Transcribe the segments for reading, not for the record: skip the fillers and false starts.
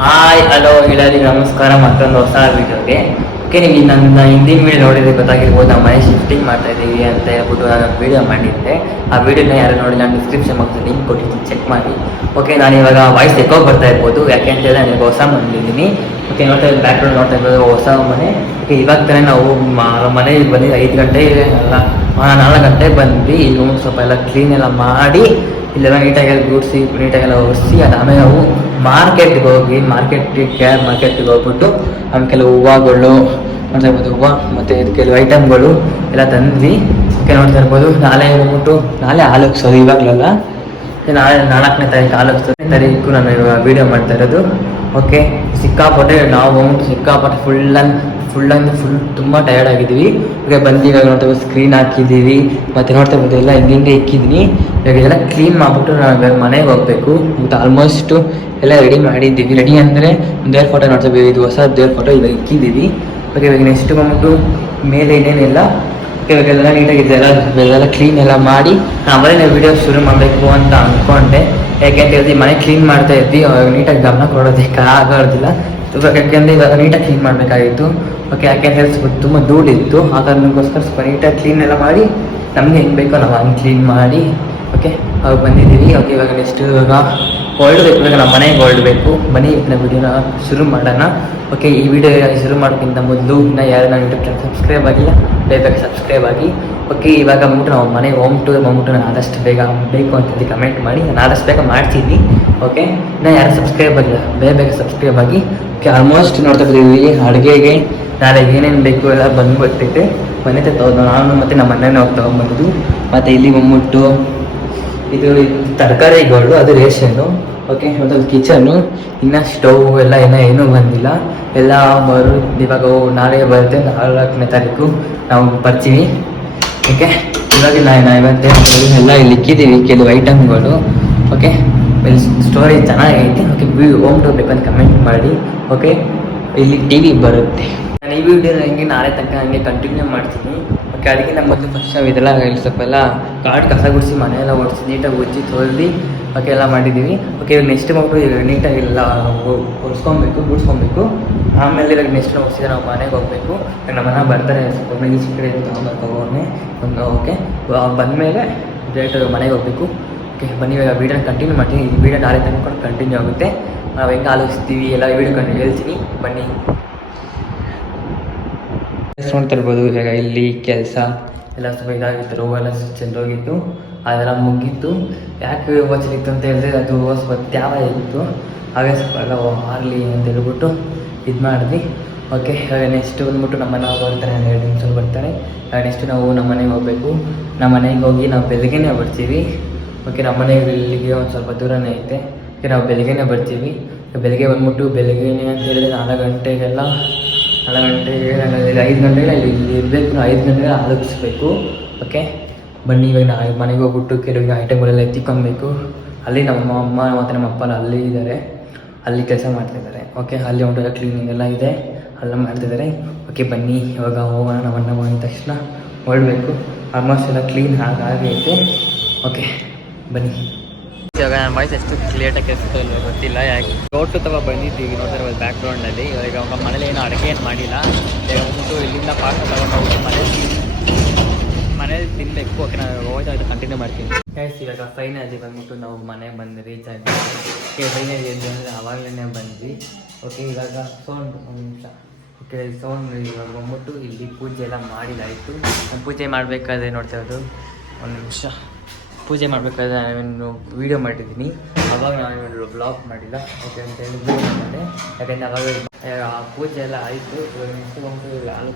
Hi hello ಎಲ್ಲರಿಗೂ ನಮಸ್ಕಾರ. ಮತ್ತೊಂದು ಹೊಸ ವೀಡಿಯೋಗೆ. ಓಕೆ, ನೀವು ನನ್ನ ಹಿಂದಿನ ವೀಡಿಯೋ ನೋಡಿದ್ರೆ ಗೊತ್ತಾಗಿರ್ಬೋದು. ನಾವು ಮನೆ ಶಿಫ್ಟಿಂಗ್ ಮಾಡ್ತಾ ಇದ್ದೀವಿ ಅಂತ ಹೇಳ್ಬಿಟ್ಟು ನಾನು ವೀಡಿಯೋ ಮಾಡಿದ್ದೆ. ಆ ವೀಡಿಯೋನ ಯಾರು ನೋಡಿ ನಾನು ಡಿಸ್ಕ್ರಿಪ್ಷನ್ ಬಾಕ್ಸಲ್ಲಿ ಲಿಂಕ್ ಕೊಟ್ಟಿದ್ದೀನಿ, ಚೆಕ್ ಮಾಡಿ. ಓಕೆ, ನಾನು ಇವಾಗ ವಾಯ್ಸ್ ಎಕೋ ಬರ್ತಾ ಇರ್ಬೋದು, ಯಾಕೆ ಅಂತ ಹೇಳಿದ್ರೆ ನಾನು ಹೊಸ ಬಂದಿದ್ದೀನಿ. ಓಕೆ, ನೋಡ್ತಾ ಇದ್ದು ಬ್ಯಾಕ್ಗ್ರೌಂಡ್ ನೋಡ್ತಾ ಇರ್ಬೋದು, ಹೊಸ ಮನೆ. ಓಕೆ, ಇವಾಗ ತಾನೇ ನಾವು ಮನೆಗೆ ಬಂದು 5 ಗಂಟೆ ಅಲ್ಲ 4 ಗಂಟೆಗೆ ಬಂದ್ವಿ. ಇಲ್ಲಿ ಸ್ವಲ್ಪ ಎಲ್ಲ ಕ್ಲೀನ್ ಎಲ್ಲ ಮಾಡಿ ಇಲ್ಲೆಲ್ಲ ನೀಟಾಗೆಲ್ಲ ಗೂಡಿಸಿ ನೀಟಾಗೆಲ್ಲ ಒರೆಸಿ ಅದಾದಮೇಲೆ ನಾವು ಮಾರ್ಕೆಟ್ಗೆ ಹೋಗಿ ಮಾರ್ಕೆಟ್ಗೆ ಹೋಗ್ಬಿಟ್ಟು ಆಮೇಲೆ ಕೆಲವು ಹೂವುಗಳು ನೋಡ್ತಾ ಇರ್ಬೋದು, ಹೂವು ಮತ್ತು ಕೆಲವು ಐಟಮ್ಗಳು ಎಲ್ಲ ತಂದ್ವಿ. ಓಕೆ, ನೋಡ್ತಾ ಇರ್ಬೋದು. ನಾಳೆ ಹೋಗ್ಬಿಟ್ಟು ನಾಳೆ ಹಾಲು ಹಾಕ್ಸೋದು, ಇವಾಗಲಲ್ಲ ನಾಳೆ 4ನೇ ತಾರೀಕು ಹಾಲು ಹಾಕ್ಸೋದು ತಾರೀಕು ನಾನು ಇವಾಗ ವೀಡಿಯೋ ಮಾಡ್ತಾ ಇರೋದು. ಓಕೆ, ಸಿಕ್ಕಾಪಟ್ಟೆ ನಾವು ಹೋಗ್ಬಿಟ್ಟು ಸಿಕ್ಕಾಪಟ್ಟೆ ಫುಲ್ ತುಂಬ ಟಯರ್ಡ್ ಆಗಿದ್ದೀವಿ. ಈಗ ಬಂದು ಇವಾಗ ನೋಡ್ತಾ ಇರ್ಬೋದು ಸ್ಕ್ರೀನ್ ಹಾಕಿದ್ದೀವಿ, ಮತ್ತು ನೋಡ್ತಾ ಇರ್ಬೋದು ಎಲ್ಲ ಹಿಂಗೆ ಇಕ್ಕಿದ್ದೀನಿ. ಇವಾಗ ಇದೆಲ್ಲ ಕ್ಲೀನ್ ಮಾಡಿಬಿಟ್ಟು ನಾವು ಇವಾಗ ಮನೆಗೆ ಹೋಗಬೇಕು. ಮತ್ತು ಆಲ್ಮೋಸ್ಟು ಎಲ್ಲ ರೆಡಿ ಮಾಡಿದ್ದೀವಿ. ರೆಡಿ ಅಂದರೆ ದೇವ್ರ ಫೋಟೋ ನೋಡ್ತಾ ಇದ್ದೀವಿ, ಇದು ಹೊಸ ದೇವ್ರ ಫೋಟೋ ಇವಾಗ ಇಕ್ಕಿದ್ದೀವಿ. ಓಕೆ, ಇವಾಗ ನೆಕ್ಸ್ಟ್ ಬಂದ್ಬಿಟ್ಟು ಮೇಲೆ ಇನ್ನೇನಿಲ್ಲ. ಇವಾಗೆಲ್ಲ ನೀಟಾಗಿ ಇದೆಲ್ಲ ಕ್ಲೀನ್ ಎಲ್ಲ ಮಾಡಿ ಆಮೇಲೆ ವೀಡಿಯೋ ಶುರು ಮಾಡಬೇಕು ಅಂತ ಅಂದ್ಕೊಂಡೆ. ಯಾಕೆಂತ ಹೇಳಿದ್ರೆ ಮನೆ ಕ್ಲೀನ್ ಮಾಡ್ತಾ ಇದ್ವಿ, ನೀಟಾಗಿ ಗಮನ ಕೊಡೋದಕ್ಕೆ ಆಗೋದಿಲ್ಲ. ಇವಾಗ ಯಾಕೆಂದರೆ ಇವಾಗ ನೀಟಾಗಿ ಕ್ಲೀನ್ ಮಾಡಬೇಕಾಗಿತ್ತು. ಓಕೆ, ಯಾಕೆಂತ ಹೇಳಿ ತುಂಬ ಧೂಳಿತ್ತು, ಆ ಕಾರಣಕ್ಕೋಸ್ಕರ ಸ್ವಲ್ಪ ನೀಟಾಗಿ ಕ್ಲೀನ್ ಎಲ್ಲ ಮಾಡಿ ನಮಗೆ ಹೆಂಗೆ ಬೇಕೋ ನಾವು ಹಂಗೆ ಕ್ಲೀನ್ ಮಾಡಿ ಓಕೆ ಅವಾಗ ಬಂದಿದ್ದೀವಿ. ಓಕೆ, ಇವಾಗ ನೆಕ್ಸ್ಟ್ ಇವಾಗ ಹೊರಡಬೇಕು, ಇವಾಗ ನಮ್ಮ ಮನೆಗೆ ಹೊರಡಬೇಕು. ಬನ್ನಿ ನಾವು ವಿಡಿಯೋನ ಶುರು ಮಾಡೋಣ. ಓಕೆ, ಈ ವಿಡಿಯೋ ಶುರು ಮಾಡೋಕ್ಕಿಂತ ಮೊದಲು ಇನ್ನು ಯಾರು ನಾನು ಯೂಟ್ಯೂಬ್ ಚಾನಲ್ ಸಬ್ಸ್ಕ್ರೈಬ್ ಆಗಿಲ್ಲ, ಬೇಗ ಸಬ್ಸ್ಕ್ರೈಬ್ ಆಗಿ. ಓಕೆ, ಇವಾಗ ಬಂದ್ಬಿಟ್ಟು ನಾವು ಮನೆಗೆ ಹೋಮ್ ಟೂರ್ ಬಂದ್ಬಿಟ್ಟು ನಾನು ಆದಷ್ಟು ಬೇಗ ಬೇಕು ಅಂತಂದು ಕಮೆಂಟ್ ಮಾಡಿ, ನಾನು ಆದಷ್ಟು ಬೇಗ ಮಾಡ್ತೀನಿ. ಓಕೆ, ಇನ್ನು ಯಾರು ಸಬ್ಸ್ಕ್ರೈಬ್ ಆಗಿಲ್ಲ ಬೇಗ ಸಬ್ಸ್ಕ್ರೈಬ್ ಆಗಿ. ಓಕೆ, ಆಲ್ಮೋಸ್ಟ್ ನೋಡ್ತಾ ಇದ್ದೀವಿ ಅಡುಗೆಗೆ ನಾಳೆ ಏನೇನು ಬೇಕು ಎಲ್ಲ ಬಂದ್ಬಿಟ್ಟೈತೆ. ಮನೆ ನಾನು ಮತ್ತು ನಮ್ಮ ಮನೆಯೇ ಹೋಗಿ ತೊಗೊಂಡ್ಬಂದು. ಮತ್ತು ಇಲ್ಲಿ ಬಂದ್ಬಿಟ್ಟು ಇದು ತರಕಾರಿಗಳು, ಅದು ರೇಷನ್ನು. ಓಕೆ, ಮತ್ತು ಕಿಚನ್ನು, ಇನ್ನು ಸ್ಟವ್ ಎಲ್ಲ ಏನೂ ಬಂದಿಲ್ಲ, ಎಲ್ಲ ಇವಾಗ ನಾಳೆ ಬರುತ್ತೆ. 4ನೇ ತಾರೀಕು ನಾವು ಬರ್ತೀವಿ. ಓಕೆ, ಇವಾಗ ಇವತ್ತೇ ಎಲ್ಲ ಇಲ್ಲಿ ಇಕ್ಕಿದ್ದೀವಿ ಕೆಲವು ಐಟಮ್ಗಳು. ಓಕೆ, ಸ್ಟೋರೇಜ್ ಚೆನ್ನಾಗೈತೆ. ಓಕೆ, ಹೋಮ್ ಟೂರ್ ಬೇಕಂತ ಕಮೆಂಟ್ ಮಾಡಿ. ಓಕೆ, ಇಲ್ಲಿ ಟಿ ವಿ ಬರುತ್ತೆ. ನಾನು ಈ ವಿಡಿಯೋನ ಹಂಗೆ ನಾಳೆ ತನಕ ಹಂಗೆ ಕಂಟಿನ್ಯೂ ಮಾಡ್ತೀನಿ. ಓಕೆ, ಅದಕ್ಕಿಂತ ಮೊದಲು ಫಸ್ಟ್ ನಾವು ಇದೆಲ್ಲ ಸ್ವಲ್ಪ ಎಲ್ಲ ಕಸ ಗುಡಿಸಿ ಮನೆಯೆಲ್ಲ ಓಡಿಸಿ ನೀಟಾಗಿ ಉಜ್ಜಿ ತೊಳೆದು ಓಕೆ ಎಲ್ಲ ಮಾಡಿದ್ದೀವಿ. ಓಕೆ, ಇವಾಗ ನೆಕ್ಸ್ಟ್ ಮಕ್ಕಳು ಇವಾಗ ನೀಟಾಗಿ ಎಲ್ಲ ಗುಡಿಸ್ಕೊಬೇಕು. ಆಮೇಲೆ ಇವಾಗ ನೆಕ್ಸ್ಟ್ ಮುಗಿಸಿದ್ರೆ ನಾವು ಮನೆಗೆ ಹೋಗಬೇಕು. ನಮ್ಮ ಮನೆ ಬರ್ತಾರೆ, ಸ್ವಲ್ಪ ಈಚೆ ಕಡೆ ತೊಗೊಂಬರ್ಕೋನೆ ಒಂದು. ಓಕೆ, ಬಂದಮೇಲೆ ಡೈರೆಕ್ಟ್ ಮನೆಗೆ ಹೋಗಬೇಕು. ಓಕೆ, ಬನ್ನಿ ಇವಾಗ ವೀಡಿಯೋನ ಕಂಟಿನ್ಯೂ ಮಾಡ್ತೀನಿ. ಈ ವಿಡಿಯೋ ನಾಳೆ ತನಕ ಕಂಟಿನ್ಯೂ ಆಗುತ್ತೆ. ನಾವು ಹೆಂಗೆ ಆಲೋಚಿಸ್ತೀವಿ ಎಲ್ಲ ವೀಡಿಯೋ ಹೇಳ್ತೀನಿ, ಬನ್ನಿ. ನೋಡ್ತಾ ಇರ್ಬೋದು, ಇವಾಗ ಇಲ್ಲಿ ಕೆಲಸ ಎಲ್ಲ ಸ್ವಲ್ಪ ಇದಾಗಿತ್ತು, ರೋಗ ಎಲ್ಲ ಚೆಂದೋಗಿತ್ತು, ಅದೆಲ್ಲ ಮುಗೀತು. ಯಾಕೆ ಓಚಲಿತ್ತು ಅಂತ ಹೇಳಿದ್ರೆ ಅದು ಸ್ವಲ್ಪ ತ್ಯಾವ ಇತ್ತು, ಹಾಗೆ ಸ್ವಲ್ಪ ಎಲ್ಲ ಆಗಲಿ ಅಂತ ಹೇಳ್ಬಿಟ್ಟು ಇದು ಮಾಡಿದ್ವಿ. ಓಕೆ, ಇವಾಗ ನೆಕ್ಸ್ಟ್ ಬಂದ್ಬಿಟ್ಟು ನಮ್ಮ ಮನೆ ಬರ್ತಾರೆ, 2 ನಿಮಿಷದಲ್ಲಿ ಬರ್ತಾರೆ. ನೆಕ್ಸ್ಟ್ ನಾವು ನಮ್ಮ ಮನೆಗೆ ಹೋಗಬೇಕು. ನಮ್ಮ ಮನೆಗೆ ಹೋಗಿ ನಾವು ಬೆಳಗ್ಗೆನೇ ಬರ್ತೀವಿ. ಓಕೆ, ನಮ್ಮ ಮನೆಗೆ ಇಲ್ಲಿಗೆ ಒಂದು ಸ್ವಲ್ಪ ದೂರನೇ ಐತೆ. ಓಕೆ, ನಾವು ಬೆಳಗ್ಗೆನೇ ಬರ್ತೀವಿ. ಬೆಳಗ್ಗೆ ಬಂದ್ಬಿಟ್ಟು ಬೆಳಗ್ಗೆನೇ ಅಂತ ಹೇಳಿದ್ರೆ 4 ಗಂಟೆಗೆಲ್ಲ 4 ಗಂಟೆಗೆ 5 ಗಂಟೆಗೆ ಇಲ್ಲಿ ಇರಬೇಕು. 5 ಗಂಟೆಗೆ ಆಲೋಚಿಸ್ಬೇಕು. ಓಕೆ, ಬನ್ನಿ ಇವಾಗ ನಾವು ಮನೆಗೆ ಹೋಗ್ಬಿಟ್ಟು ಕೆಲವು ಐಟಮ್ಗಳೆಲ್ಲ ಎತ್ತಿಕೊಬೇಕು. ಅಲ್ಲಿ ನಮ್ಮ ಅಮ್ಮ ಮತ್ತು ನಮ್ಮ ಅಪ್ಪ ಅಲ್ಲಿ ಇದ್ದಾರೆ, ಅಲ್ಲಿ ಕೆಲಸ ಮಾಡ್ತಾಯಿದ್ದಾರೆ. ಓಕೆ, ಅಲ್ಲಿ ಹೊಂಟೋದ ಕ್ಲೀನಿಂಗ್ ಎಲ್ಲ ಇದೆ, ಎಲ್ಲ ಮಾಡ್ತಿದ್ದಾರೆ. ಓಕೆ, ಬನ್ನಿ ಇವಾಗ ಹೋಗೋಣ. ನಮ್ಮನ್ನ ಮಾಡಿದ ತಕ್ಷಣ ಹೊರಡಬೇಕು. ಆಲ್ಮೋಸ್ಟ್ ಎಲ್ಲ ಕ್ಲೀನ್ ಆಗೈತೆ. ಓಕೆ, ಬನ್ನಿ. ಇವಾಗ ನನ್ನ ವಾಯ್ಸ್ ಎಷ್ಟು ಕ್ಲಿಯರ್ಟಾಗಿ ಕೇಳಿಸುತ್ತೋ ಇಲ್ವೋ ಗೊತ್ತಿಲ್ಲ, ಯಾಕೆ ರೋಟು ತಗೋ ಬಂದಿದ್ದೀವಿ. ನೋಡ್ತಾರೆ ಒಂದು ಬ್ಯಾಕ್ಗ್ರೌಂಡಲ್ಲಿ. ಇವಾಗ ಮನೇಲಿ ಏನೋ ಅಡುಗೆ ಏನು ಮಾಡಿಲ್ಲ. ಈಗ ಬಂದ್ಬಿಟ್ಟು ಇಲ್ಲಿಂದ ಪಾರ್ಕ್ ತಗೊಂಡು ಹೋಗ್ಬಿಟ್ಟು ಮನೇಲಿ ತಿನ್ನಬೇಕು. ಓಕೆ, ನಾನು ಹೋಗ್ತಾ ಇದು ಕಂಟಿನ್ಯೂ ಮಾಡ್ತೀನಿ. ಗೈಸ್, ಇವಾಗ ಫೈನಲಿ ಬಂದ್ಬಿಟ್ಟು ನಾವು ಮನೆಗೆ ಬಂದು ರೀಚ್ ಆಗಿ. ಓಕೆ, ಫೈನಲಿ ಅಂದರೆ ಆವಾಗಲೇ ಬಂದ್ವಿ. ಓಕೆ, ಇವಾಗ ಸೌಂಡ್ ಒಂದು ನಿಮಿಷ. ಓಕೆ, ಸೌಂಡ್ ಇವಾಗ ಬಂದ್ಬಿಟ್ಟು ಇಲ್ಲಿ ಪೂಜೆ ಎಲ್ಲ ಮಾಡಿದಾಯಿತು. ನಾನು ಪೂಜೆ ಮಾಡಬೇಕಾದ್ರೆ ನೋಡ್ತಾ ಇರೋದು ಒಂದು ನಿಮಿಷ. ಪೂಜೆ ಮಾಡಬೇಕಾದ್ರೆ ನಾನು ವೀಡಿಯೋ ಮಾಡಿದ್ದೀನಿ, ಅವಾಗ ನಾನು ಬ್ಲಾಗ್ ಮಾಡಿಲ್ಲ. ಓಕೆ ಅಂತ ಹೇಳಿ ವೀಡಿಯೋ ಮಾಡಿದೆ. ಯಾಕೆಂದರೆ ಅವಾಗ ಪೂಜೆ ಎಲ್ಲ ಆಯಿತು. ಇವಾಗ ನೆಕ್ಸ್ಟ್ ಬಂದು ಹಾಲು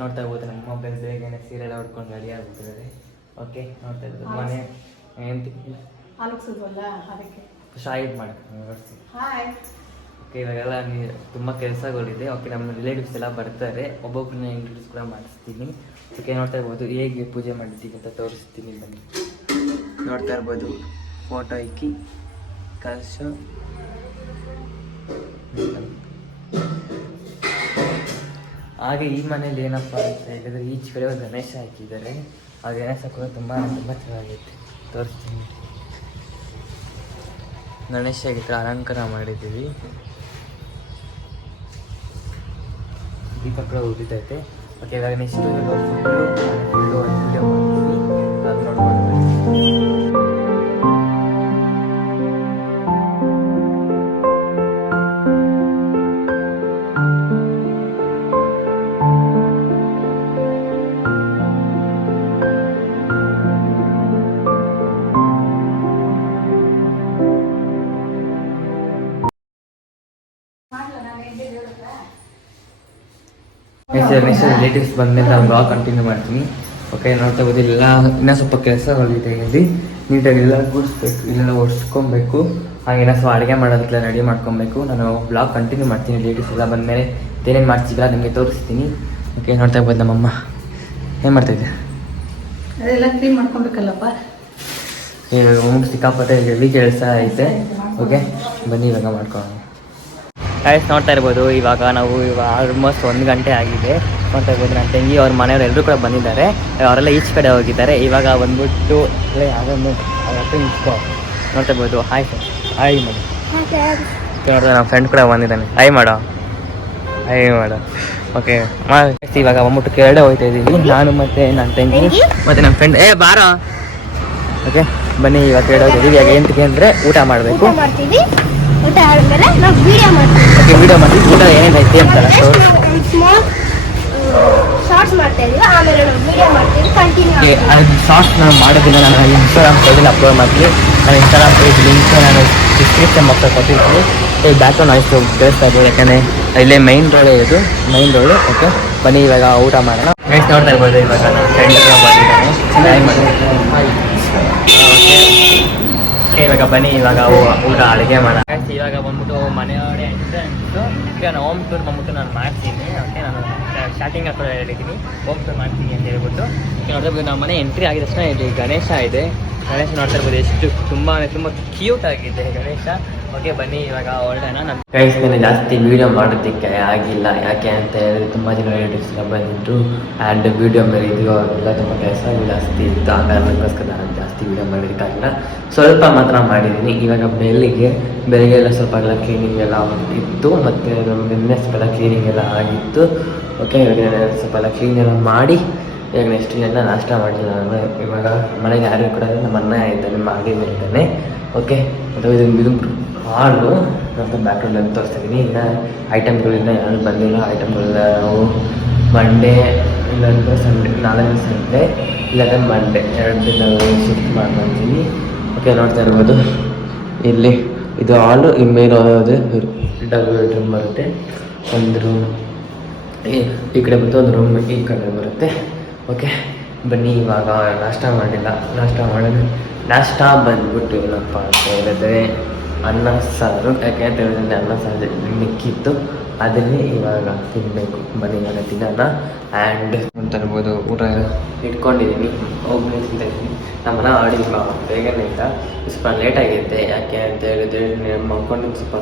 ನೋಡ್ತಾ ಇರ್ಬೋದು ನಮ್ಮ ಮೊಬೈಲ್ ಬೇಗನೆ ಸೀರೆಲ್ಲ ಹೊಡ್ಕೊಂಡು ರೆಡಿ ಆಗಿಬಿಟ್ಟಿದ್ದಾರೆ. ಓಕೆ ನೋಡ್ತಾ ಇರ್ಬೋದು ಮನೆ ಅದಕ್ಕೆ ಶಾಹಿದ್ ಮಾಡಿ. ಓಕೆ ಇವಾಗೆಲ್ಲ ತುಂಬ ಕೆಲಸಗಳಿದೆ. ಓಕೆ ನಮ್ಮ ರಿಲೇಟಿವ್ಸ್ ಎಲ್ಲ ಬರ್ತಾರೆ, ಒಬ್ಬೊಬ್ಬರನ್ನ ಇಂಟ್ರೊಡ್ಯೂಸ್ ಕೂಡ ಮಾಡಿಸ್ತೀನಿ. ಓಕೆ ನೋಡ್ತಾ ಇರ್ಬೋದು ಹೇಗೆ ಪೂಜೆ ಮಾಡಿದ್ದೀವಿ ಅಂತ ತೋರಿಸ್ತೀನಿ ಬನ್ನಿ. ನೋಡ್ತಾ ಇರ್ಬೋದು ಫೋಟೋ ಇಕ್ಕಿ ಕಲಶ. ಹಾಗೆ ಈ ಮನೇಲಿ ಏನಪ್ಪ ಅಂತ ಹೇಳಿದ್ರೆ ಈಚೆ ಕಡೆ ಒಂದು ಗಣೇಶ ಹಾಕಿದ್ದಾರೆ. ಆ ಗಣೇಶ ಕೂಡ ತುಂಬ ಚೆನ್ನಾಗೈತೆ, ತೋರಿಸ್ತೀನಿ. ಗಣೇಶ ಈ ಥರ ಅಲಂಕಾರ ಮಾಡಿದ್ದೀವಿ. ದೀಪ ಕೂಡ ಉಳಿತೈತೆ. ಓಕೆ ಇವಾಗ ನೆಕ್ಸ್ಟ್ ಫುಲ್ಲು ಒಂದು ವಿಡಿಯೋ ಮಾಡ್ತೀವಿ, ಅದು ನೋಡ್ಕೊಂಡು ನೆಕ್ಸ್ಟ್ ರಿಲೇಟಿವ್ಸ್ ಬಂದಮೇಲೆ ನಾನು ಬ್ಲಾಗ್ ಕಂಟಿನ್ಯೂ ಮಾಡ್ತೀನಿ. ಓಕೆ ನೋಡ್ತಾ ಹೋದಿಲ್ಲ, ಇನ್ನೂ ಸ್ವಲ್ಪ ಕೆಲಸಗಳಿದೆ ಇಲ್ಲಿ. ನೀಟಾಗಿ ಎಲ್ಲ ಗುಡಿಸ್ಬೇಕು, ಇಲ್ಲೆಲ್ಲ ಒರೆಸ್ಕೊಬೇಕು. ಹಾಗೆ ಇನ್ನೂ ಸ್ವಲ್ಪ ಅಡುಗೆ ಮಾಡೋದಕ್ಕೆಲ್ಲ ರೆಡಿ ಮಾಡ್ಕೊಬೇಕು. ನಾನು ಬ್ಲಾಗ್ ಕಂಟಿನ್ಯೂ ಮಾಡ್ತೀನಿ. ರಿಲೇಟಿವ್ಸ್ ಎಲ್ಲ ಬಂದಮೇಲೆ ಏನೇನು ಮಾಡ್ತಿಲ್ಲ ನಿಮಗೆ ತೋರಿಸ್ತೀನಿ. ಓಕೆ ನೋಡ್ತಾ ಇರ್ಬೋದು ನಮ್ಮಮ್ಮ ಏನು ಮಾಡ್ತಾಯಿದ್ದೆ, ಅದೆಲ್ಲ ಕ್ಲೀನ್ ಮಾಡ್ಕೊಬೇಕಲ್ಲಪ್ಪ. ಸಿಕ್ಕಾಪಟ್ಟೆ ಹೆವಿ ಕೆಲಸ ಐತೆ. ಓಕೆ ಬನ್ನಿ ಇವಾಗ ಮಾಡ್ಕೊಳ್ಳೋಣ. ನೋಡ್ತಾ ಇರ್ಬೋದು ಇವಾಗ ನಾವು ಆಲ್ಮೋಸ್ಟ್ 1 ಗಂಟೆ ಆಗಿದೆ. ನೋಡ್ತಾ ಇರ್ಬೋದು ನನ್ನ ತಂಗಿ ಅವ್ರ ಮನೆಯವರು ಎಲ್ಲರೂ ಕೂಡ ಬಂದಿದ್ದಾರೆ. ಅವರೆಲ್ಲ ಈಚೆ ಕಡೆ ಹೋಗಿದ್ದಾರೆ. ಇವಾಗ ಬಂದ್ಬಿಟ್ಟು ಅದನ್ನು ಇಸ್ಕೋ. ನೋಡ್ತಾ ಇರ್ಬೋದು ಹಾಯ್ ಸರ್, ಹಾಯ್ ಮಾಡಿ. ನೋಡ್ತಾ ನಮ್ಮ ಫ್ರೆಂಡ್ ಕೂಡ ಬಂದಿದ್ದಾನೆ, ಹಾಯ್ ಮಾಡೋ. ಓಕೆ ಇವಾಗ ಬಂದ್ಬಿಟ್ಟು ಕೆರಡೆ ಹೋಗ್ತಾ ಇದ್ದೀವಿ ನಾನು ಮತ್ತು ನನ್ನ ತಂಗಿ ಮತ್ತು ನಮ್ಮ ಫ್ರೆಂಡ್. ಬಾರೋ. ಓಕೆ ಬನ್ನಿ ಇವಾಗ ಕೆರಡೆ ಹೋಗ್ತಿದ್ದೀವಿ. ಇವಾಗ ಎಂತಕ್ಕೆ ಅಂದರೆ ಊಟ ಮಾಡಬೇಕು. ಊಟ ಆದ್ಮೇಲೆ ನಾವು ವಿಡಿಯೋ ಮಾಡ್ತೀವಿ. ಓಕೆ ವಿಡಿಯೋ ಮಾಡ್ತೀವಿ. ಊಟ ಏನೇನೈತೆ ಅಂತ ಶಾರ್ಟ್ಸ್ ಮಾಡ್ತಾ ಇದೀವಿ, ಆಮೇಲೆ ನಾವು ವಿಡಿಯೋ ಮಾಡ್ತೀವಿ. ಕಂಟಿನ್ಯೂ ಅದು ಶಾರ್ಟ್ಸ್ ನಾನು ಮಾಡೋದಿಲ್ಲ, ನಾನು ಇನ್ಸ್ಟಾಗ್ರಾಮ್ ಪೇಜಲ್ಲಿ ಅಪ್ಲೋಡ್ ಮಾಡ್ತೀನಿ. ನಾನು ಇನ್ಸ್ಟಾಗ್ರಾಮ್ ಪೇಜ್ ಲಿಂಕ್ ನಾನು ಡಿಸ್ಕ್ರಿಪ್ಷನ್ ಮಕ್ಕಳು ಕೊಟ್ಟಿರ್ತೀನಿ. ಬ್ಯಾಕ್ಗ್ರೌಂಡ್ ನಾಯ್ಸ್ ಕೇಳಿಸ್ತಾ ಇದ್ದೀವಿ, ಯಾಕಂದರೆ ಇಲ್ಲೇ ಮೈನ್ ರೋಡೇ ಇದು, ಮೈನ್ ರೋಡು. ಓಕೆ ಬನ್ನಿ ಇವಾಗ ಊಟ ಮಾಡೋಣ. ನೆಕ್ಸ್ಟ್ ನೋಡ್ತಾ ಇರ್ಬೋದು ಇವಾಗ ನನ್ನ ಫ್ರೆಂಡ್ ಬಂದಿದ್ದಾನೆ. ಓಕೆ ಇವಾಗ ಬನ್ನಿ ಇವಾಗ ಊಟ ಅಡುಗೆ ಮಾಡೋಣ. ಇವಾಗ ಬಂದ್ಬಿಟ್ಟು ಮನೆಯೊಳಗೆ ಎಂಟ್ರೆನ್ಸು. ಈಗ ನಾನು ಹೋಮ್ ಟೂರ್ ಬಂದ್ಬಿಟ್ಟು ನಾನು ಮಾಡ್ತೀನಿ. ಓಕೆ ನಾನು ಸ್ಟಾರ್ಟಿಂಗ್ ಕೂಡ ಹೇಳಿದ್ದೀನಿ ಹೋಮ್ ಟೂರ್ ಮಾಡ್ತೀನಿ ಅಂತ ಹೇಳ್ಬಿಟ್ಟು. ನೋಡ್ತಾ ನಮ್ಮ ಮನೆ ಎಂಟ್ರಿ ಆಗಿದ ತಕ್ಷಣ ಇಲ್ಲಿ ಗಣೇಶ ಇದೆ. ಗಣೇಶ ನೋಡ್ತಾ ಇರ್ಬೋದು ಎಷ್ಟು ತುಂಬ ಕ್ಯೂಟ್ ಆಗಿದೆ ಗಣೇಶ. ಓಕೆ ಬನ್ನಿ ಇವಾಗ ಹೊರಡೋಣ. ನನ್ನ ಫ್ರೆಂಡ್ಸ್ಗೆ ಜಾಸ್ತಿ ವೀಡಿಯೋ ಮಾಡೋದಕ್ಕೆ ಆಗಿಲ್ಲ, ಯಾಕೆ ಅಂತ ಹೇಳಿದ್ರೆ ತುಂಬ ಜನ ರಿಲೇಟಿವ್ಸ್ ಎಲ್ಲ ಬಂದಿದ್ದು ಆ್ಯಂಡ್ ವೀಡಿಯೋ ಮೇಲೆ ಇದೆಯೋ ಎಲ್ಲ ತುಂಬ ಕೆಲಸ ಜಾಸ್ತಿ ಇತ್ತು. ಆ ಕಾರಣಕ್ಕೋಸ್ಕರ ನಾನು ಜಾಸ್ತಿ ವೀಡಿಯೋ ಮಾಡೋದಕ್ಕಾಗಿಲ್ಲ, ಸ್ವಲ್ಪ ಮಾತ್ರ ಮಾಡಿದ್ದೀನಿ. ಇವಾಗ ಬೆಳಿಗ್ಗೆ ಎಲ್ಲ ಸ್ವಲ್ಪ ಎಲ್ಲ ಕ್ಲೀನಿಂಗ್ ಎಲ್ಲ ಇತ್ತು, ಮತ್ತು ನಿನ್ನೆ ಸ್ವಲ್ಪ ಎಲ್ಲ ಕ್ಲೀನಿಂಗ್ ಎಲ್ಲ ಆಗಿತ್ತು. ಓಕೆ ಇವಾಗ ಸ್ವಲ್ಪ ಎಲ್ಲ ಕ್ಲೀನ್ ಎಲ್ಲ ಮಾಡಿ ಇವಾಗ ನೆಕ್ಸ್ಟ್ ಎಲ್ಲ ನಾಷ್ಟ ಮಾಡಿಲ್ಲ ನಾನು. ಇವಾಗ ಮನೆಗೆ ಯಾರು ಕೂಡ ನಮ್ಮ ಅನ್ನ ಇದ್ದಾನೆ, ಮಾಡಿ ಇದ್ದಾನೆ. ಓಕೆ ಮತ್ತು ಇದು ಹಾಲು ಅಂತ ಬ್ಯಾಕ್ಗ್ರೌಂಡಲ್ಲಿ ತೋರಿಸ್ತಾ ಇದ್ದೀನಿ. ಇನ್ನು ಐಟಮ್ಗಳಿಂದ ಯಾರು ಬಂದಿಲ್ಲ. ಐಟಮ್ಗಳೆಲ್ಲ ನಾವು ಮಂಡೇ ಇಲ್ಲಾಂದರೆ ಸಂಡೇ, ನಾಳೆ ಸಂಡೇ ಇಲ್ಲಾಂದರೆ ಮಂಡೇ 2 ದಿನ ಶಿಫ್ಟ್ ಮಾಡ್ಕೊತೀನಿ. ಓಕೆ ನೋಡ್ತಾ ಇರ್ಬೋದು ಇಲ್ಲಿ ಇದು ಹಾಲು, ಇನ್ಮೇಲೆ ಹೋಗೋದು ಡ್ರಮ್ ಬರುತ್ತೆ. ಒಂದು ರೂಮ್ ಈ ಕಡೆ ಬಂದು ಒಂದು ರೂಮ್ ಈ ಕಡೆ ಬರುತ್ತೆ. ಓಕೆ ಬನ್ನಿ ಇವಾಗ ನಾಷ್ಟ ಮಾಡಿಲ್ಲ. ನಾಷ್ಟ ಬಂದ್ಬಿಟ್ಟು ಏನಪ್ಪ ಅಂತ ಹೇಳಿದ್ರೆ ಅನ್ನ ಸಾರು. ಯಾಕೆ ಅಂತ ಹೇಳಿದ್ರೆ ಅನ್ನ ಸಾರು ಮಿಕ್ಕಿತ್ತು, ಅದನ್ನೇ ಇವಾಗ ತಿನ್ನಬೇಕು. ಬನ್ನಿ ಇವಾಗ ತಿನ್ನೋಣ. ಆ್ಯಂಡ್ ಅಂತ ಇರ್ಬೋದು ಊಟ ಇಟ್ಕೊಂಡಿದ್ದೀನಿ, ಹೋಗಿ ತಿಂತಾಯಿದ್ದೀನಿ. ನಮ್ಮನ್ನ ಆಡಿಲ್ಲ, ಬೇಗನೆ ಇಲ್ಲ, ಸ್ವಲ್ಪ ಲೇಟಾಗಿರುತ್ತೆ. ಯಾಕೆ ಅಂತ ಹೇಳಿದ್ರೆ ಮಲ್ಕೊಂಡು ಸ್ವಲ್ಪ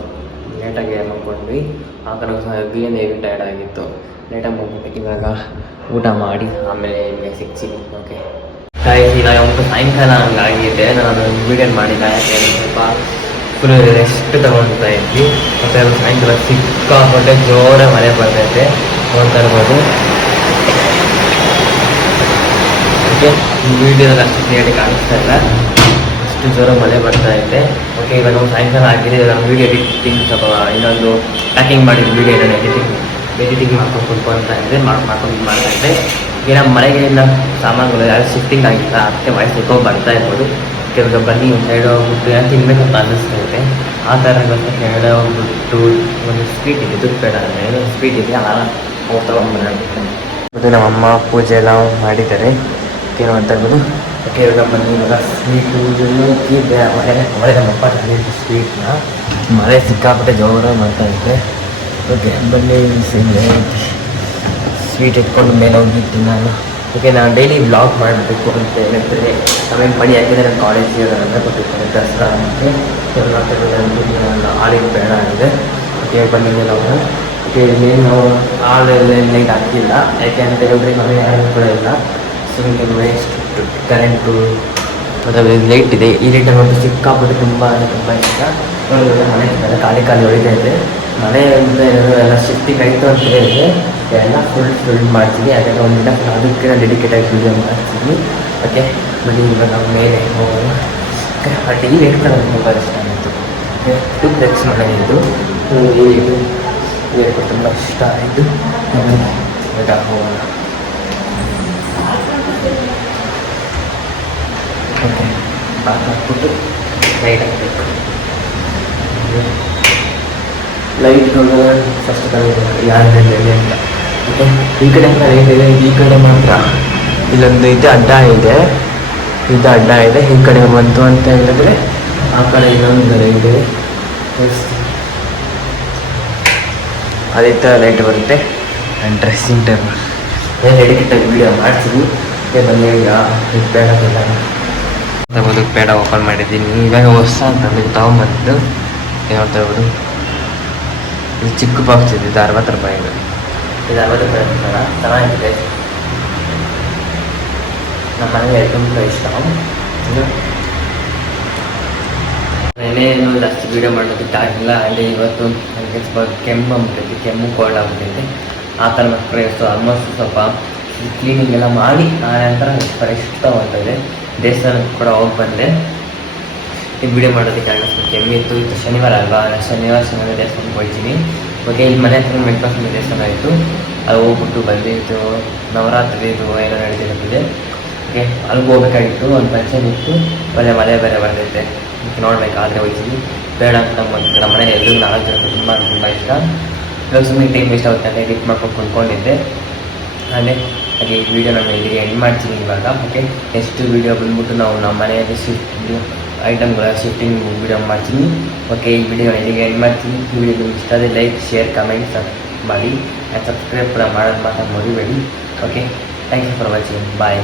ಲೇಟಾಗಿ ಮಲ್ಕೊಂಡ್ವಿ. ಆ ಕಾರಣ ಏನು ಹೆವಿ ಟೈರ್ಡ್ ಆಗಿತ್ತು, ಲೇಟಾಗಿ ಮಲ್ಕೊಂಡು ಇವಾಗ ಊಟ ಮಾಡಿ ಆಮೇಲೆ ನಿಮಗೆ ಸಿಗ್ತೀನಿ. ಓಕೆ ಇವಾಗ ಒಂದು ಸಾಯಂಕಾಲ ಹಂಗೆ ಆಗಿದೆ. ನಾನು ವೀಡಿಯೋ ಮಾಡಿಲ್ಲ, ಯಾಕೆ ಸ್ವಲ್ಪ ಫುಲ್ ರೆಸ್ಟ್ ತಗೊಳ್ತಾ ಇದ್ವಿ. ಮತ್ತು ಸಾಯಂಕಾಲ ಸಿಕ್ಕಾಪಟ್ಟೆ ಜೋರ ಮಳೆ ಬರ್ತೈತೆ, ನೋಡ್ತಾ ಇರ್ಬೋದು. ಓಕೆ ವೀಡಿಯೋದಲ್ಲಿ ಅಷ್ಟು ಕ್ಲಿಯರ್ಲಿ ಕಾಣಿಸ್ತಾ ಇಲ್ಲ, ಅಷ್ಟು ಜೋರ ಮಳೆ ಬರ್ತಾ ಐತೆ. ಓಕೆ ಇವಾಗ ನಾವು ಸಾಯಂಕಾಲ ಆಗಿದೆ. ನಮ್ಮ ವೀಡಿಯೋ ಎಡಿಟಿಂಗ್ ಸ್ವಲ್ಪ ಇನ್ನೊಂದು ಪ್ಯಾಕಿಂಗ್ ಮಾಡಿದ ವೀಡಿಯೋ ಎಡಿಟಿಂಗ್ ಮಾಡ್ಕೊಂಡು ಅಂತ ಇದ್ದೆ, ಮಾಡ್ತಾಯಿದ್ದೆ. ಈಗ ನಮ್ಮ ಮನೆಗೆಲ್ಲ ಸಾಮಾನುಗಳು ಯಾರು ಶಿಫ್ಟಿಂಗ್ ಆಗಿಲ್ಲ, ಅದಕ್ಕೆ ವಾಯ್ಸ್ ಎಕೋ ಬರ್ತಾ ಇರ್ಬೋದು. ಕೆಲವು ಬನ್ನಿ ಸೈಡ್ ಹೋಗ್ಬಿಟ್ಟು ಯಾಕೆ ತಿನ್ಬೇಕಂತ ಅನ್ನಿಸ್ತಾ ಇದೆ. ಆ ಕಾರಣಕ್ಕೋಸ್ಕರ ಸೈಡ್ ಹೋಗ್ಬಿಟ್ಟು ಒಂದು ಸ್ವೀಟ್ ಇದೆ, ದುಡ್ಡು ಬೇಡ ಏನೋ ಸ್ವೀಟ್ ಇದೆ, ಹೋಗ್ತಾ ಹೋಗ್ಬರೋಣ. ಮತ್ತು ನಮ್ಮಮ್ಮ ಪೂಜೆ ಎಲ್ಲ ಮಾಡಿದ್ದಾರೆ. ಏನು ಅಂತ ಹೇಳ್ಬೋದು. ಓಕೆ, ಇವಾಗ ಬನ್ನಿ. ಇವಾಗ ಸ್ವೀಟು ಇದೆ. ಮಳೆ ನಮ್ಮಪ್ಪ ತಂದಿದ್ದು ಸ್ವೀಟ್ನ. ಮಳೆ ಸಿಕ್ಕಾಪಟ್ಟೆ ಜೋರಾಗಿ ಮಾಡ್ತಾ ಇದ್ದೆ. ಓಕೆ ಬನ್ನಿ, ಸ್ವೀಟ್ ಎತ್ಕೊಂಡು ಮೇಲೆ ಹೋಗಿತ್ತು ನಾನು. ಓಕೆ, ನಾನು ಡೈಲಿ ವ್ಲಾಗ್ ಮಾಡಬೇಕು ಅಂತ ಹೇಳ್ತಾರೆ. ಆಮೇಲೆ ಮಣಿ ಯಾಕೆಂದರೆ ನನ್ನ ಕಾಲೇಜಿಗೆ ರಜೆ ಕೊಟ್ಟಿರ್ತಾರೆ ದಸರಾ ಅಂತ. ಹಾಲಿಗೆ ಬೇಡ ಆಗಿದೆ. ಓಕೆ ಬನ್ನಿ ನಾವು. ಓಕೆ, ಇನ್ನೇನು ಹಾಲೆಲ್ಲ ನೈಟ್ ಆಗ್ತಿಲ್ಲ. ಯಾಕೆ ಅಂತ ಹೇಳಿದ್ರೆ ಮನೆ ಯಾರು ಕೂಡ ಇಲ್ಲ. ಸುಮ್ಮನೆ ವೇಸ್ಟ್ ಕರೆಂಟು ಮತ್ತು ಲೈಟ್ ಇದೆ. ಈ ಲೈಟಲ್ಲಿ ಒಂದು ಸಿಕ್ಕಾಪಟ್ಟು ತುಂಬ ಇಷ್ಟ. ಮನೆ ಖಾಲಿ ಹೊಡಿತಾ ಇದೆ. ಮನೆ ಅಂತ ಎಲ್ಲ ಶಿಫ್ಟಿಂಗ್ ಆಯಿತು ಅಂತ ಹೇಳಿದ್ರೆ ಎಲ್ಲ ಫುಲ್ ಮಾಡ್ತೀನಿ. ಯಾಕಂದರೆ ಒಂದಿನ ಅದಕ್ಕೆ ನಾನು ಡೆಡಿಕೇಟಾಗಿ ವೀಡಿಯೋ ಮಾಡ್ತೀನಿ. ಓಕೆ ಬನ್ನಿ, ಇವಾಗ ನಾವು ಮೇಲೆ ಹೋಗೋಣ. ಆ ಟಿ ವಿ ಇಟ್ಕೊಂಡು ತುಂಬ ಇಷ್ಟ ಆಯಿತು. ಟು ಪ್ಲೆಕ್ಸ್ ಮನೆಯಿದ್ದು ಇದು ತುಂಬ ಇಷ್ಟ ಆಯಿತು. ಇವಾಗ ಹೋಗೋಣ. ಓಕೆ, ಬಾತ್ ಹಾಕ್ಬಿಟ್ಟು ಲೈಟ್ ಹಾಕಬೇಕು. ಲೈಟ್ಗಳು ಫಸ್ಟ್ ಕಲಿಬೇಕು ಯಾರಿದೆ ಅಂತ. ಓಕೆ, ಈ ಕಡೆ ಲೈಟ್ ಇದೆ, ಈ ಕಡೆ ಮಾತ್ರ ಇಲ್ಲೊಂದು ಇದು ಅಡ್ಡ ಇದೆ. ಇದು ಅಡ್ಡ ಇದೆ. ಈ ಕಡೆ ಬಂತು ಅಂತ ಹೇಳಿದ್ರೆ ಆ ಕಡೆ ಇನ್ನೊಂದು ಲೈಟ್ ಇದೆ. ಅದೇ ಥರ ಲೈಟ್ ಬರುತ್ತೆ. ಆ್ಯಂಡ್ ಡ್ರೆಸ್ಸಿಂಗ್ ಟೇಬಲ್ ಏನು ಎಡಿಕೆಟಾಗಿ ವೀಡಿಯೋ ಮಾಡ್ತೀನಿ. ಬಂದು ಈಗ ಇದು ಬೇಡ ತಗೋದು ಬೇಡ ಓಪನ್ ಮಾಡಿದ್ದೀನಿ. ಇವಾಗ ಹೊಸ ಅಂತಂದು ತೊಗೊಂಬಂದು ನೋಡ್ತಾ ಇರ್ಬೋದು. ಇದು ಚಿಕ್ಕ ಬಾಕ್ಸ್ ಇದೆ. ಇದು 60 ರೂಪಾಯಿ. ಇದು 60 ರೂಪಾಯಿ ಚೆನ್ನಾಗಿದೆ. ನಮ್ಮ ಮನೆಗೆ ತುಂಬ ಇಷ್ಟ. ಏನೇನು ಜಾಸ್ತಿ ವೀಡಿಯೋ ಮಾಡೋದಕ್ಕಾಗಿಲ್ಲ. ಅಂದರೆ ಇವತ್ತು ನನಗೆ ಸ್ವಲ್ಪ ಕೆಮ್ಮು ಆಗ್ಬಿಟ್ಟೈತೆ. ಕೆಮ್ಮು ಕೋಲ್ಡ್ ಆಗ್ಬಿಟ್ಟೈತೆ. ಆ ಥರ ಮಕ್ಕಳು ಆಲ್ಮೋಸ್ಟ್ ಸ್ವಲ್ಪ ಕ್ಲೀನಿಂಗ್ ಎಲ್ಲ ಮಾಡಿ ಆ ನಂತರ ಎಷ್ಟು ತೊಗೊಳ್ತಾಯಿದೆ. ದೇವಸ್ಥಾನಕ್ಕೆ ಕೂಡ ಹೋಗಿ ಬಂದೆ. ಈ ವಿಡಿಯೋ ಮಾಡೋದಕ್ಕೆ ಸ್ವಲ್ಪ ಕೆಮ್ಮಿತ್ತು. ಇದು ಶನಿವಾರ ಅಲ್ವಾ, ಶನಿವಾರ ದೇವಸ್ಥಾನಕ್ಕೆ ಹೋಗ್ತೀನಿ. ಓಕೆ, ಇಲ್ಲಿ ಮನೆ ಹತ್ರ ಮೆಟ್ಪಾಸ್ವಾಮಿ ದೇವಸ್ಥಾನ ಆಯಿತು. ಅದು ಹೋಗ್ಬಿಟ್ಟು ಬಂದಿತ್ತು. ನವರಾತ್ರಿ ಇದು ಏನೋ ನಡೀತಿರುತ್ತೆ. ಓಕೆ, ಅಲ್ಲಿಗೆ ಹೋಗ್ಬೇಕಾಗಿತ್ತು. ಒಂದು ಫಂಕ್ಷನ್ ಇತ್ತು. ಒಳ್ಳೆ ಮಳೆ ಬೇರೆ ಬರ್ತೈತೆ. ನೋಡ್ಬೇಕಾದ್ರೆ ಹೋಗ್ತೀವಿ. ಬೇಡ ಅಂತ ನಮ್ಮ ಮನೇಲಿ ಎಲ್ಲರೂ 4 ಜನಕ್ಕೆ ತುಂಬ ಇಷ್ಟ. ಇವಾಗ ಸುಮ್ಮನೆ ಟೈಮ್ ವೇಸ್ಟ್ ಆಗುತ್ತೆ ಅಂತ ಎಡಿಟ್ ಮಾಡ್ಕೊಂಡು ಕುಂತ್ಕೊಂಡಿದ್ದೆ. ಹಾಗೆ ಈ ವಿಡಿಯೋ ನಾನು ಇಲ್ಲಿಗೆ ಎಂಡ್ ಮಾಡ್ತೀನಿ ಇವಾಗ. ಓಕೆ, ನೆಕ್ಸ್ಟ್ ವಿಡಿಯೋ ಬಂದ್ಬಿಟ್ಟು ನಾವು ನಮ್ಮ ಮನೆಯಲ್ಲಿ ಐಟಮ್ಗಳ ಶಿಫ್ಟಿಂಗ್ ವಿಡಿಯೋ ಮಾಡ್ತೀನಿ. ಓಕೆ, ಈ ವಿಡಿಯೋ ಇಲ್ಲಿಗೆ ಎಂಡ್ ಮಾಡ್ತೀನಿ. ಈ ವಿಡಿಯೋ ನಿಮ್ಗೆ ಇಷ್ಟ ಆದರೆ ಲೈಕ್, ಶೇರ್, ಕಮೆಂಟ್ ಮಾಡಿ. ಸಬ್ಸ್ಕ್ರೈಬ್ ಕೂಡ ಮಾಡೋದು ಮಾತ್ರ ಮರಿಬೇಡಿ. Okay, thank you for watching. Bye.